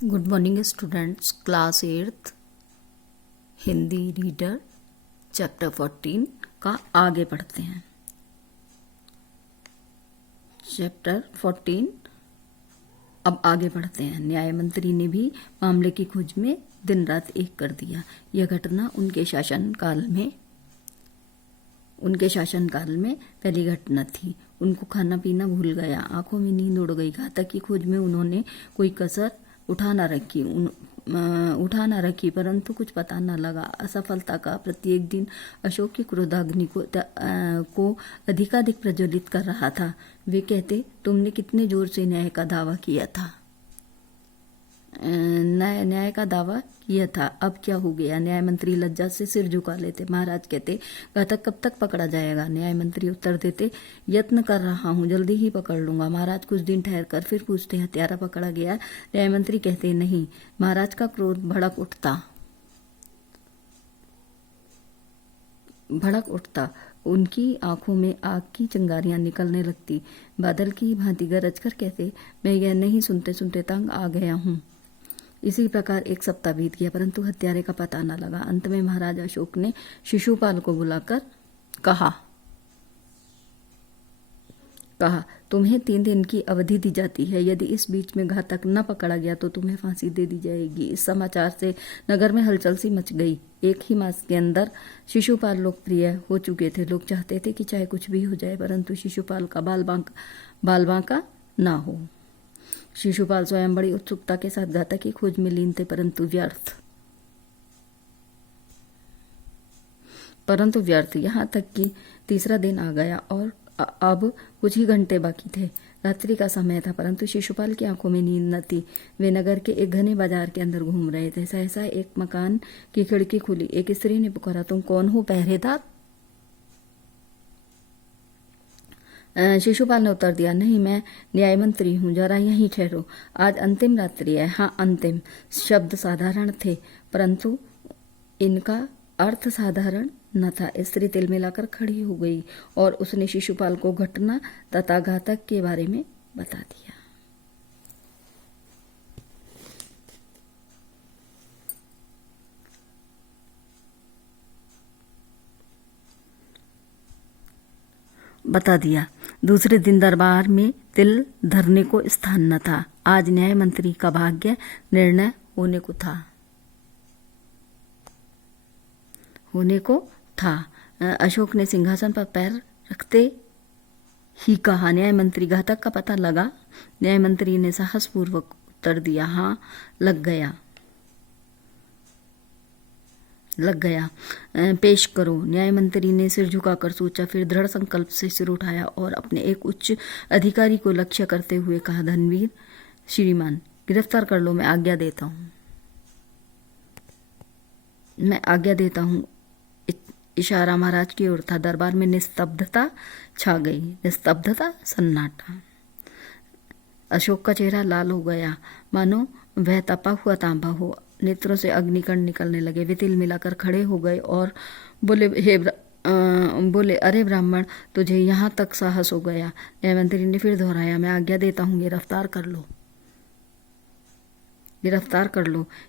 Good morning students, class 8th Hindi reader chapter 14 का आगे पढ़ते हैं। चैप्टर 14 अब आगे बढ़ते हैं। न्याय मंत्री ने भी मामले की खोज में दिन रात एक कर दिया। यह घटना उनके शासनकाल में पहली घटना थी। उनको खाना पीना भूल गया, आंखों में नींद उड़ गई। घातक की खोज में उन्होंने कोई कसर उठा न रखी, परंतु कुछ पता न लगा। असफलता का प्रत्येक दिन अशोक की क्रोधाग्नि को अधिकाधिक प्रज्वलित कर रहा था। वे कहते, तुमने कितने जोर से न्याय का दावा किया था। अब क्या हो गया? न्याय मंत्री लज्जा से सिर झुका लेते। महाराज कहते, घातक कब तक पकड़ा जाएगा? न्याय मंत्री उत्तर देते, यत्न कर रहा हूँ, जल्दी ही पकड़ लूंगा। महाराज कुछ दिन ठहर कर फिर पूछते, हत्यारा पकड़ा गया? न्याय मंत्री कहते, नहीं। महाराज का क्रोध भड़क उठता, उनकी आंखों में आग की चिंगारियां निकलने लगती। बादल की भांति गरज कर कहते, मैं यह नहीं सुनते सुनते तंग आ गया हूँ। इसी प्रकार एक सप्ताह बीत गया, परंतु हत्यारे का पता न लगा। अंत में महाराज अशोक ने शिशुपाल को बुलाकर कहा, तुम्हें 3 दिन की अवधि दी जाती है। यदि इस बीच में घातक न पकड़ा गया तो तुम्हें फांसी दे दी जाएगी। इस समाचार से नगर में हलचल सी मच गई। एक ही मास के अंदर शिशुपाल लोकप्रिय हो चुके थे। लोग चाहते थे कि चाहे कुछ भी हो जाए, परंतु शिशुपाल का बाल बांका ना हो। शिशुपाल स्वयं बड़ी उत्सुकता के साथ घातक की खोज में लीन थे, परंतु व्यर्थ। यहाँ तक कि तीसरा दिन आ गया और अब कुछ ही घंटे बाकी थे। रात्रि का समय था, परंतु शिशुपाल की आंखों में नींद न थी। वे नगर के एक घने बाजार के अंदर घूम रहे थे। सहसा एक मकान की खिड़की खुली। एक स्त्री ने पुकारा, तुम कौन हो पहरेदार? शिशुपाल ने उत्तर दिया, नहीं, मैं न्याय मंत्री हूँ, जरा यहीं ठहरो। आज अंतिम रात्रि है। हाँ, अंतिम शब्द साधारण थे, परंतु इनका अर्थ साधारण न था। स्त्री तिलमिलाकर खड़ी हो गई और उसने शिशुपाल को घटना तथा घातक के बारे में बता दिया। दूसरे दिन दरबार में तिल धरने को स्थान न था। आज न्याय मंत्री का भाग्य निर्णय होने को था। अशोक ने सिंहासन पर पैर रखते ही कहा, न्याय मंत्री, घातक का पता लगा? न्याय मंत्री ने साहसपूर्वक उत्तर दिया, हाँ, लग गया। पेश करो। न्याय मंत्री ने सिर झुकाकर सोचा, फिर दृढ़ संकल्प से सिर उठाया और अपने एक उच्च अधिकारी को लक्ष्य करते हुए कहा, धनवीर श्रीमान, गिरफ्तार कर लो। मैं आज्ञा देता हूँ। इशारा महाराज की ओर था। दरबार में निस्तब्धता छा गई। सन्नाटा। अशोक का चेहरा लाल हो गया, मानो वह तपा हुआ तांबा हो। नेत्रों से अग्निकण निकलने लगे। वे तिल मिलाकर खड़े हो गए और बोले, अरे ब्राह्मण, तुझे यहाँ तक साहस हो गया? न्याय मंत्री ने फिर दोहराया, मैं आज्ञा देता हूँ, गिरफ्तार कर लो।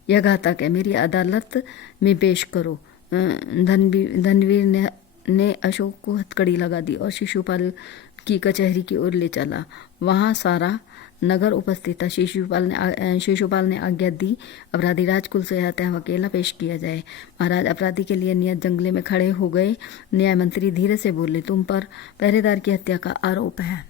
यह घातक है, मेरी अदालत में पेश करो। धनवीर ने अशोक को हथकड़ी लगा दी और शिशुपाल की कचहरी की ओर ले चला। वहां सारा नगर उपस्थित था। शिशुपाल ने आज्ञा दी, अपराधी राजकुल से आते हैं, अकेला पेश किया जाए। महाराज अपराधी के लिए नियत जंगले में खड़े हो गए। न्याय मंत्री धीरे से बोले, तुम पर पहरेदार की हत्या का आरोप है।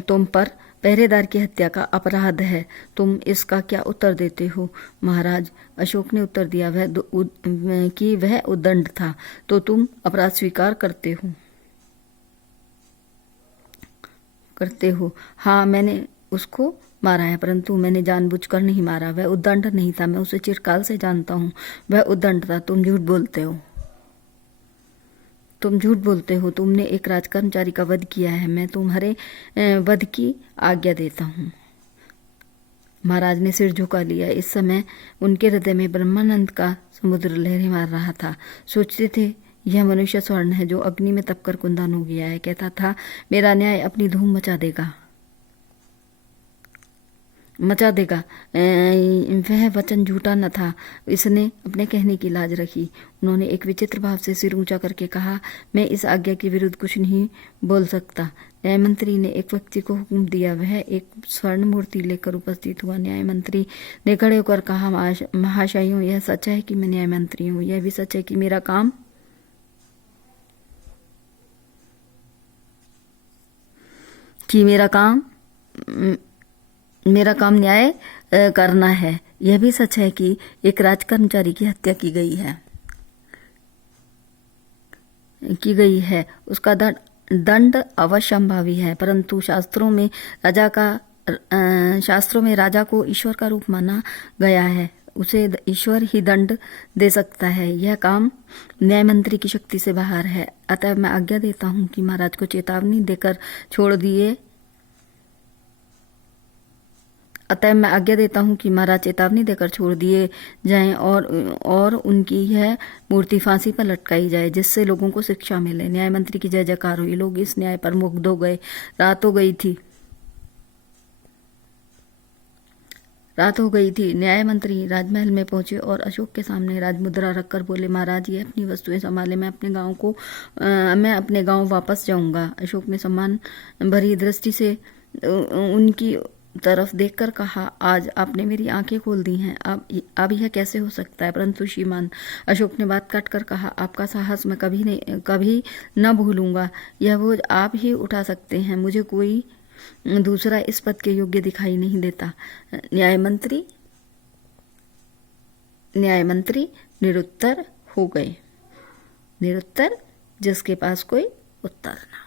तुम पर पहरेदार की हत्या का अपराध है। तुम इसका क्या उत्तर देते हो? महाराज, अशोक ने उत्तर दिया, वह उद्दंड था। तो तुम अपराध स्वीकार करते हो? हाँ, मैंने उसको मारा है, परंतु मैंने जानबूझकर नहीं मारा। वह उद्दंड नहीं था, मैं उसे चिरकाल से जानता हूँ। वह उद्दंड था। तुम झूठ बोलते हो। तुमने एक राजकर्मचारी का वध किया है। मैं तुम्हारे वध की आज्ञा देता हूँ। महाराज ने सिर झुका लिया। इस समय उनके हृदय में ब्रह्मानंद का समुद्र लहरें मार रहा था। सोचते थे यह मनुष्य स्वर्ण है जो अग्नि में तपकर कुंदन हो गया है। कहता था मेरा न्याय अपनी धूम मचा देगा। वह वचन झूठा न था। इसने अपने कहने की लाज रखी। उन्होंने एक विचित्र भाव से सिर ऊंचा करके कहा, मैं इस आज्ञा के विरुद्ध कुछ नहीं बोल सकता। न्याय मंत्री ने एक व्यक्ति को हुक्म दिया। वह एक स्वर्ण मूर्ति लेकर उपस्थित हुआ। न्याय मंत्री ने खड़े होकर कहा, महाशयों, यह सच है कि मैं न्याय मंत्री हूँ। यह भी सच है कि मेरा काम न्याय करना है। यह भी सच है कि एक राजकर्मचारी की हत्या की गई है। उसका दंड अवश्यंभावी है, परंतु शास्त्रों में राजा को ईश्वर का रूप माना गया है। उसे ईश्वर ही दंड दे सकता है। यह काम न्याय मंत्री की शक्ति से बाहर है। अतः मैं आज्ञा देता हूँ कि महाराज को चेतावनी देकर छोड़ दिए जाएं और उनकी यह मूर्ति फांसी पर लटकाई जाए, जिससे लोगों को शिक्षा मिले। न्याय मंत्री की जय जयकार हुई। लोग इस न्याय पर मुग्ध हो गए। रात हो गई थी। न्याय मंत्री राजमहल में पहुंचे और अशोक के सामने राजमुद्रा रखकर बोले, महाराज, ये अपनी वस्तुएं संभाले। मैं अपने गांव वापस जाऊंगा। अशोक ने सम्मान भरी दृष्टि से उनकी तरफ देखकर कहा, आज आपने मेरी आंखें खोल दी हैं। अब यह कैसे हो सकता है? परंतु श्रीमान, अशोक ने बात काट कर कहा, आपका साहस मैं कभी न भूलूंगा। यह बोझ आप ही उठा सकते हैं। मुझे कोई दूसरा इस पद के योग्य दिखाई नहीं देता। न्याय मंत्री निरुत्तर हो गए। निरुत्तर, जिसके पास कोई उत्तर न।